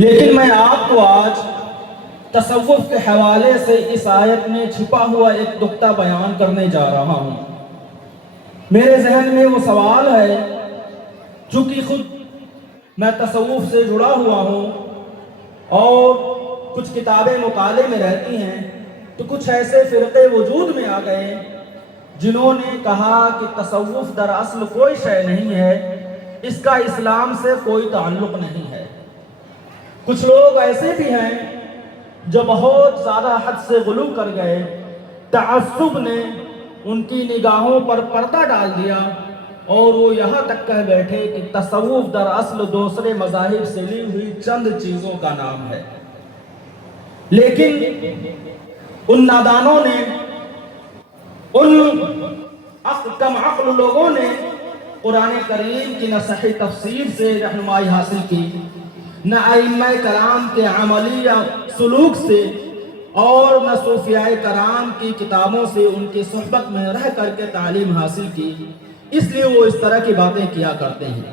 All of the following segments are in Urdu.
لیکن میں آپ کو آج تصوف کے حوالے سے اس آیت میں چھپا ہوا ایک نقطہ بیان کرنے جا رہا ہوں۔ میرے ذہن میں وہ سوال ہے، چونکہ خود میں تصوف سے جڑا ہوا ہوں اور کچھ کتابیں مطالعے میں رہتی ہیں، تو کچھ ایسے فرقے وجود میں آ گئے جنہوں نے کہا کہ تصوف دراصل کوئی شے نہیں ہے، اس کا اسلام سے کوئی تعلق نہیں ہے۔ کچھ لوگ ایسے بھی ہیں جو بہت زیادہ حد سے غلو کر گئے، تعصب نے ان کی نگاہوں پر پردہ ڈال دیا اور وہ یہاں تک کہہ بیٹھے کہ تصوف دراصل دوسرے مذاہب سے لی ہوئی چند چیزوں کا نام ہے۔ لیکن ان نادانوں نے، ان کم عقل لوگوں نے قرآن کریم کی نہ صحیح تفسیر سے رہنمائی حاصل کی، نہ ائمہ کرام کے عملی سلوک سے، اور نہ صوفیاء کرام کی کتابوں سے ان کی صحبت میں رہ کر کے تعلیم حاصل کی، اس لیے وہ اس طرح کی باتیں کیا کرتے ہیں۔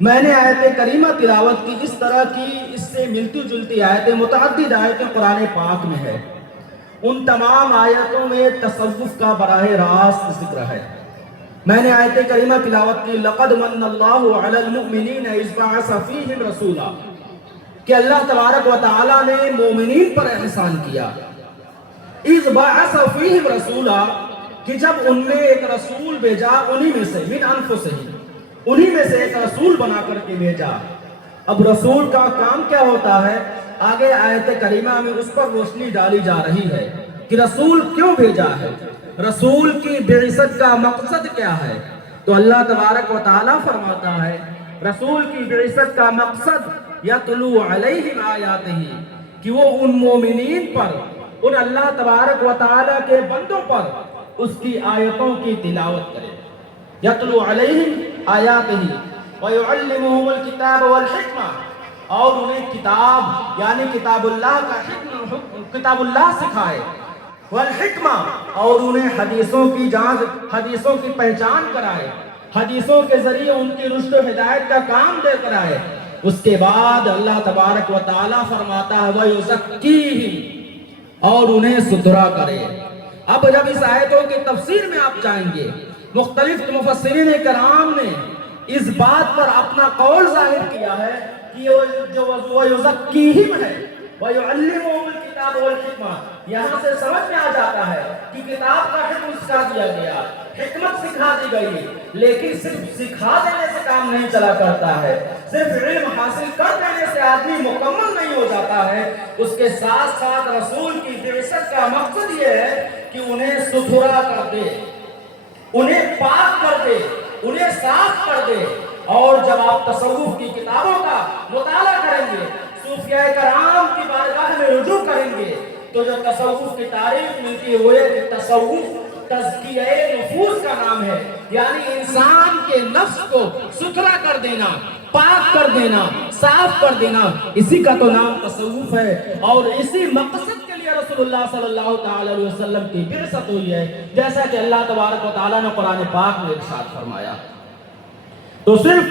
میں نے آیت کریمہ تلاوت کی، اس طرح کی اس سے ملتی جلتی آیتیں، متعدد آیتیں قرآن پاک میں ہے۔ ان تمام آیتوں میں تصوف کا براہ راست ذکر ہے۔ میں نے آیت کریمہ تلاوت کی، لَقَدْ مَنَّ اللَّهُ عَلَى الْمُؤْمِنِينَ إِذْ بَعَثَ فِيهِمْ رَسُولًا، کہ اللہ تبارک و تعالیٰ نے مومنین پر احسان کیا۔ اِذْ بَعَثَ فِيهِمْ رَسُولًا، کہ جب ان میں ایک رسول بھیجا، انہی میں سے، من انفسہم، انہی میں سے ایک رسول بنا کر کے بھیجا۔ اب رسول کا کام کیا ہوتا ہے؟ آگے آیت کریمہ میں اس پر روشنی ڈالی جا رہی ہے کہ رسول کیوں بھیجا ہے، رسول کی بعثت کا مقصد کیا ہے۔ تو اللہ تبارک و تعالیٰ فرماتا ہے رسول کی بعثت کا مقصد یتلو علیہم آیاتہ، کہ وہ ان مومنین پر، ان اللہ تبارک و تعالیٰ کے بندوں پر اس کی آیتوں کی تلاوت کرے۔ یتلو علیہم آیاتہ ویعلمہم الکتاب والحکمہ، اور انہیں کتاب یعنی کتاب اللہ کا کتاب اللہ سکھائے، والحکمہ، اور انہیں حدیثوں کی جانچ، حدیثوں کی پہچان کرائے، حدیثوں کے ذریعے ان کی رشد و ہدایت کا کام دے کر آئے۔ اس کے بعد اللہ تبارک و تعالیٰ فرماتا ہے وَيُزَكِّيهِمْ، اور انہیں ستھرا کرے۔ اب جب اس آیتوں کی تفسیر میں آپ جائیں گے، مختلف مفسرین کرام نے اس بات پر اپنا قول ظاہر کیا ہے کہ جو وَيُزَكِّيهِمْ ہے، وَيُعَلِّمُهُمُ الْكِتَابَ وَالْحِكْمَةَ، یہاں سے سمجھ میں آ جاتا ہے کہ کتاب کا حکم سکھا دیا گیا، حکمت سکھا دی گئی، لیکن صرف سکھا دینے سے کام نہیں چلا کرتا ہے، صرف علم حاصل کر دینے سے آدمی مکمل نہیں ہو جاتا ہے۔ اس کے ساتھ ساتھ رسول کی بعثت کا مقصد یہ ہے کہ انہیں ستھرا کر دے، انہیں پاک کر دے، انہیں صاف کر دے۔ اور جب آپ تصوف کی کتابوں کا مطالعہ کریں گے، صوفیاء کرام کی بارگاہ میں رجوع کریں گے، تو جو تصوف کی تعریف ملتی ہے وہ یہ کہ تصوف تزکیہ نفوس کا نام ہے، یعنی انسان کے نفس کو ستھرا کر دینا، پاک کر دینا، صاف کر دینا، اسی کا تو نام تصوف ہے۔ اور اسی مقصد کے لیے رسول اللہ صلی اللہ تعالی علیہ وسلم کی بعثت ہوئی ہے، جیسا کہ اللہ تبارک و تعالیٰ نے قرآن پاک میں ارشاد فرمایا۔ تو صرف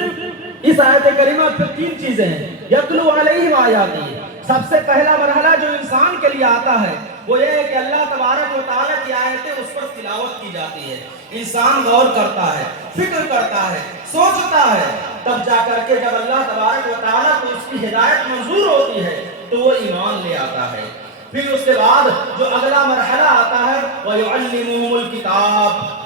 اس آیت کریمہ پہ تین چیزیں ہیں، یتلو علیہم آیاتہ، سب سے پہلا مرحلہ جو انسان کے لیے آتا ہے وہ یہ ہے کہ اللہ تبارک و تعالیٰ کی آیتیں اس پر تلاوت کی جاتی ہے، انسان غور کرتا ہے، فکر کرتا ہے، سوچتا ہے، تب جا کر کے جب اللہ تبارک و تعالیٰ کو اس کی ہدایت منظور ہوتی ہے تو وہ ایمان لے آتا ہے۔ پھر اس کے بعد جو اگلا مرحلہ آتا ہے وَيُعَلِّمُهُمُ الْكِتَابَ،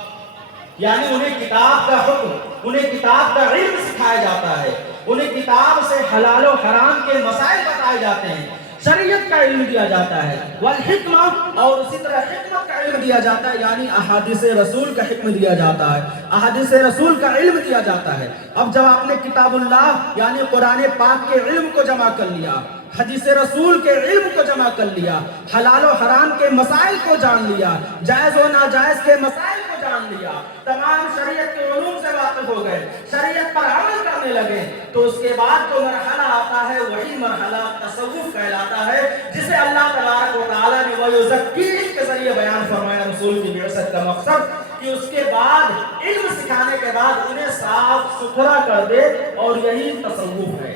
یعنی انہیں کتاب کا حکم، انہیں کتاب کا علم سکھایا جاتا ہے، انہیں کتاب سے حلال و حرام کے مسائل بتائے جاتے ہیں، شریعت کا علم دیا جاتا ہے، والحکمہ، اور اسی طرح حکمت کا علم دیا جاتا ہے، یعنی احادیث رسول کا حکم دیا جاتا ہے، احادیث رسول کا علم دیا جاتا ہے۔ اب جب آپ نے کتاب اللہ یعنی قرآن پاک کے علم کو جمع کر لیا، حدیث رسول کے علم کو جمع کر لیا، حلال و حرام کے مسائل کو جان لیا، جائز و ناجائز کے مسائل کو جان لیا، تمام شریعت کے علوم سے واقف ہو گئے، شریعت پر عمل کرنے لگے، تو اس کے بعد جو مرحلہ آتا ہے وہی مرحلہ تصوف کہلاتا ہے، جسے اللہ تبارک و تعالیٰ نے وَيُزَكِّيهِمْ کے ذریعے بیان فرمایا۔ رسول کی بعثت کا مقصد کہ اس کے بعد علم سکھانے کے بعد انہیں صاف ستھرا کر دے، اور یہی تصوف ہے۔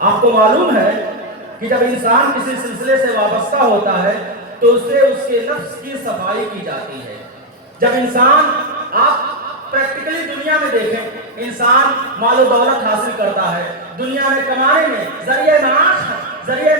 آپ کو معلوم ہے کہ جب انسان کسی سلسلے سے وابستہ ہوتا ہے تو اسے اس کے نفس کی صفائی کی جاتی ہے. جب انسان، آپ پریکٹیکلی دنیا میں دیکھیں، انسان مال و دولت حاصل کرتا ہے، دنیا میں کمانے میں ذریعہ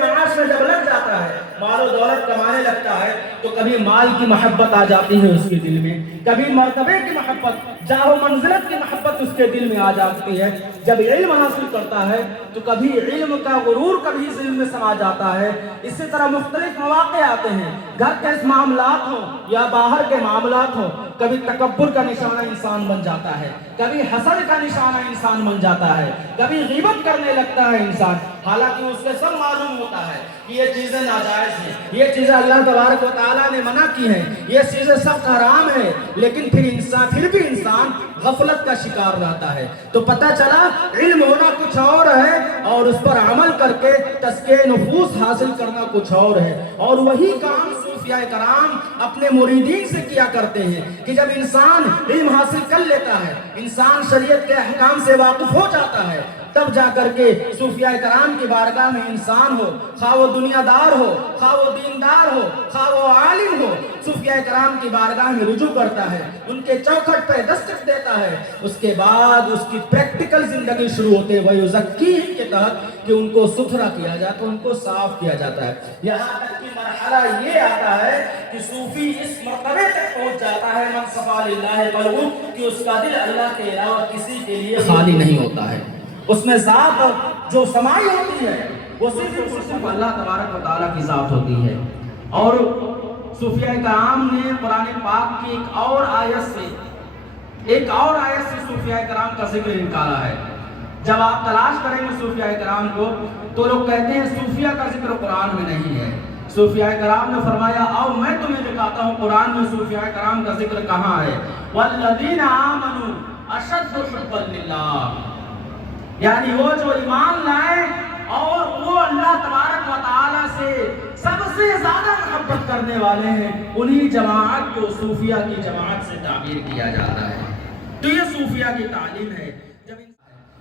معاش میں جب لگ جاتا ہے، مال و دولت کمانے لگتا ہے، تو کبھی مال کی محبت آ جاتی ہے اس کے دل میں، کبھی مرتبے کی محبت، جاہ و منزلت کی محبت اس کے دل میں آ جاتی ہے. جب علم حاصل کرتا ہے تو کبھی علم کا غرور کبھی دل میں سما جاتا ہے. اسی طرح مختلف مواقع آتے ہیں، گھر کے معاملات ہوں یا باہر کے معاملات ہوں، کبھی تکبر کا نشانہ انسان بن جاتا ہے، کبھی حسد کا نشانہ انسان بن جاتا ہے، کبھی غیبت کرنے لگتا ہے انسان، حالانکہ اس کے سب معلوم ہوتا ہے کہ یہ چیزیں ناجائز ہیں، یہ چیزیں اللہ تبارک و تعالیٰ نے منع کی ہیں، یہ چیزیں سب حرام ہیں، لیکن پھر بھی انسان غفلت کا شکار رہتا ہے. تو پتہ چلا علم ہونا کچھ اور ہے اور اس پر عمل کر کے تزکیہ نفوس حاصل کرنا کچھ اور ہے. اور وہی کام صوفیاء کرام اپنے مریدین سے کیا کرتے ہیں کہ جب انسان علم حاصل کر لیتا ہے، انسان شریعت کے احکام سے واقف ہو جاتا ہے، تب جا کر کے صوفیاء کرام کی بارگاہ میں انسان ہو، خواہ وہ دنیا دار ہو، خواہ وہ دیندار ہو، خواہ وہ عالم ہو، صوفیاء کرام کی بارگاہ میں رجوع کرتا ہے، ان کے چوکھٹ پہ دستک دیتا ہے. اس کے بعد اس کی پریکٹیکل زندگی شروع ہوتے ہے وَيُزَكِّيهِمْ کے تحت کہ ان کو ستھرا کیا جاتا ہے، ان کو صاف کیا جاتا ہے. یہاں تک کہ مرحلہ یہ آتا ہے کہ صوفی اس مرتبے تک پہنچ جاتا ہے من صفا للہ قلبہ، کہ اس کا دل اللہ کے علاوہ کسی کے لیے خالی نہیں ہوتا ہے. اس میں ذات جو سمائی ہوتی ہے وہ صرف اللہ تبارک و تعالیٰ کی ذات ہوتی ہے. اور صوفیاء کرام نے قرآن پاک کی ایک اور آیت سے صوفیاء کرام کا ذکر نکالا ہے. جب آپ تلاش کریں گے صوفیاء کرام کو تو لوگ کہتے ہیں صوفیاء کا ذکر قرآن میں نہیں ہے. صوفیاء کرام نے فرمایا آؤ میں تمہیں دکھاتا ہوں قرآن میں صوفیاء کرام کا ذکر کہاں ہے. وَالَّذِينَ آمَنُوا أَشَدُّ حُبًّا لِلَّهِ، یعنی وہ جو ایمان لائے اور وہ اللہ تبارک و تعالیٰ سے سب سے زیادہ محبت کرنے والے ہیں، انہی جماعت کو صوفیاء کی جماعت سے تعبیر کیا جاتا ہے. تو یہ صوفیاء کی تعلیم ہے. جب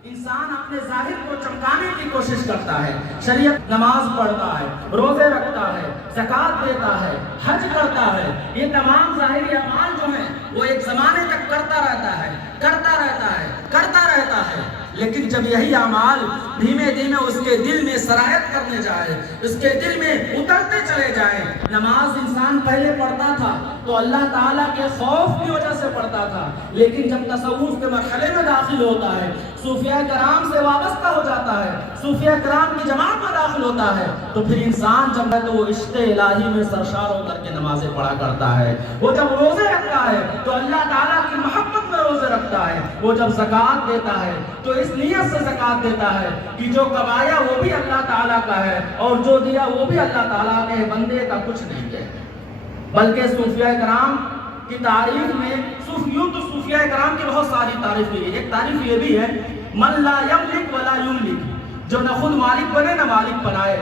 انسان اپنے ظاہر کو چمکانے کی کوشش کرتا ہے، شریعت نماز پڑھتا ہے، روزے رکھتا ہے، زکوٰۃ دیتا ہے، حج کرتا ہے، یہ تمام ظاہری اعمال جو ہیں وہ ایک زمانے تک کرتا رہتا ہے، لیکن جب یہی اعمال دھیمے دھیمے اس کے دل میں سرایت کرنے جائے، اس کے دل میں اترتے چلے جائیں. نماز انسان پہلے پڑھتا تھا تو اللہ تعالیٰ کے خوف کی وجہ سے پڑھتا تھا، لیکن جب تصوف کے مرحلے میں داخل ہوتا ہے، صوفیاء کرام سے وابستہ ہو جاتا ہے، صوفیاء کرام کی جماعت میں داخل ہوتا ہے، تو پھر انسان جب ہے تو وہ عشق الہی میں سرشار ہو کر کے نمازیں پڑھا کرتا ہے. وہ جب روزے رکھتا ہے تو اللہ تعالیٰ کی محبت میں روزے رکھتا ہے. وہ جب زکوٰۃ دیتا ہے تو اس نیت سے زکوٰۃ دیتا ہے کہ جو کمایا وہ بھی اللہ تعالیٰ کا ہے اور جو دیا وہ بھی اللہ تعالیٰ کے بندے کا کچھ نہیں ہے. بلکہ صوفیاء کرام کی تعریف میں یوں تو صوفیاء کرام کی بہت ساری تعریف کی گئی. ایک تعریف یہ بھی ہے من لا یملک ولا یملک، جو نہ خود مالک بنے نہ مالک بنائے،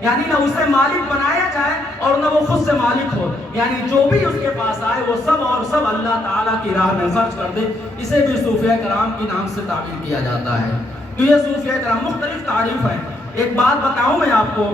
یعنی نہ اسے مالک بنایا جائے اور نہ وہ خود سے مالک ہو، یعنی جو بھی اس کے پاس آئے وہ سب اور سب اللہ تعالیٰ کی راہ میں خرچ کر دے. اسے بھی صوفیاء کرام کے نام سے تعبیر کیا جاتا ہے. تو یہ صوفیاء کرام مختلف تعریف ہیں. ایک بات بتاؤں میں آپ کو،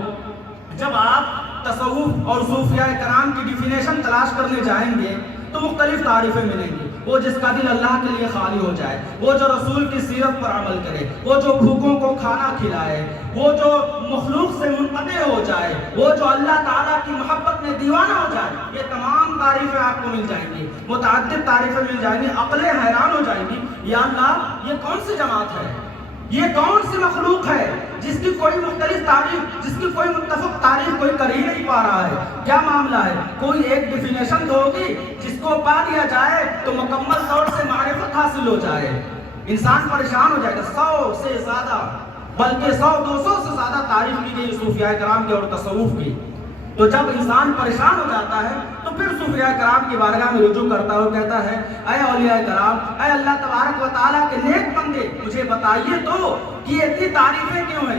جب آپ تصوف اور صوفیاء کرام کی ڈیفینیشن تلاش کرنے جائیں گے تو مختلف تعریفیں ملیں گی. وہ جس کا دل اللہ کے لیے خالی ہو جائے، وہ جو رسول کی سیرت پر عمل کرے، وہ جو بھوکوں کو کھانا کھلائے، وہ جو مخلوق سے منقطع ہو جائے، وہ جو اللہ تعالیٰ کی محبت میں دیوانہ ہو جائے، یہ تمام تعریفیں آپ کو مل جائیں گی. متعدد تعریفیں مل جائیں گی. عقلیں حیران ہو جائیں گی، یا اللہ یہ کون سی جماعت ہے، یہ کون سی مخلوق ہے جس کی کوئی مختلف تعریف، جس کی کوئی متفق تعریف کوئی کر ہی نہیں پا رہا ہے. کیا معاملہ ہے؟ کوئی ایک ڈیفینیشن تو ہوگی جس کو پا لیا جائے تو مکمل طور سے معرفت حاصل ہو جائے. انسان پریشان ہو جائے گا. 100 سے زیادہ، بلکہ 100-200 سے زیادہ تعریف کی گئی صوفیاء کرام کی اور تصوف کی. تو جب انسان پریشان ہو جاتا ہے تو پھر صوفیاء کرام کی بارگاہ میں رجوع کرتا ہے اور کہتا ہے اے اولیاء کرام، اے اللہ تبارک و تعالیٰ کے نیک بندے، مجھے بتائیے تو کہ اتنی تعریفیں کیوں ہیں؟